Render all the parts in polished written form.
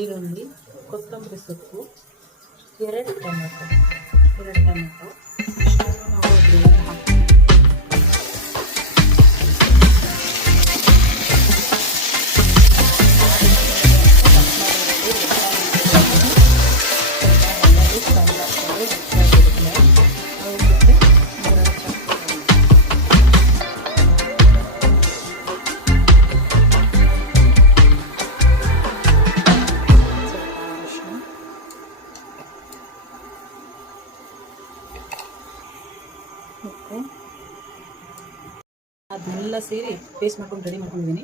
ಈರುಳ್ಳಿ, ಕೊತ್ತಂಬರಿ ಸೊಪ್ಪು, 2 ಟೊಮೆಟೊ ಇಷ್ಟನ್ನು ನಾವು ಒಗ್ಗರಣೆಗೆ ಹಾಕ್ತೀವಿ. ಅದನ್ನೆಲ್ಲ ಸೇರಿ ಪೇಸ್ಟ್ ಮಾಡ್ಕೊಂಡು ರೆಡಿ ಮಾಡ್ಕೊಂಡಿದ್ದೀನಿ.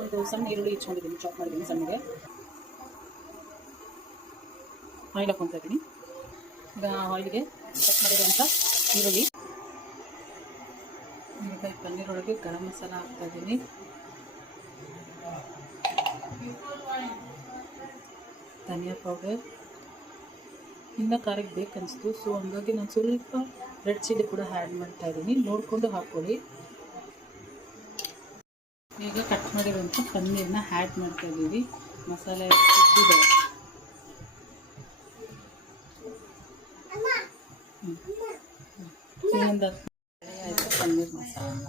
ಒಂದು ಸಣ್ಣ ಈರುಳ್ಳಿ ಇಟ್ಕೊಂಡಿದ್ದೀನಿ, ಚಾಪ್ ಮಾಡಿದ್ದೀನಿ ಸಣ್ಣಗೆ. ಆಯಿಲ್ ಹಾಕ್ಕೊತಾ ಇದ್ದೀನಿ. ಈಗ ಆಯಿಲ್ಗೆ ಕಟ್ ಮಾಡಿರೋಂಥ ಈರುಳ್ಳಿ, ಈಗ ಈ ಪನ್ನೀರ್ ಒಳಗೆ ಗರಂ ಮಸಾಲ ಹಾಕ್ತಾ ಇದ್ದೀನಿ. ಧನಿಯಾ ಪೌಡರ್, ಇನ್ನು ಖಾರಕ್ಕೆ ಬೇಕನ್ನಿಸ್ತು, ಸೊ ಹಂಗಾಗಿ ನಾನು ಸ್ವಲ್ಪ ರೆಡ್ ಚಿಲ್ಲಿ ಕೂಡ ಆ್ಯಡ್ ಮಾಡ್ತಾ ಇದ್ದೀನಿ, ನೋಡಿಕೊಂಡು ಹಾಕ್ಕೊಳ್ಳಿ. ಈಗ ಕಟ್ ಮಾಡಿರುವಂಥ ಪನ್ನೀರನ್ನ ಆ್ಯಡ್ ಮಾಡ್ತಾ ಇದ್ದೀವಿ. ಮಸಾಲೆ ಕುದ್ದಿದೆ. ಇನ್ನೊಂದು ಆಯಿತು ಪನ್ನೀರ್ ಮಸಾಲ.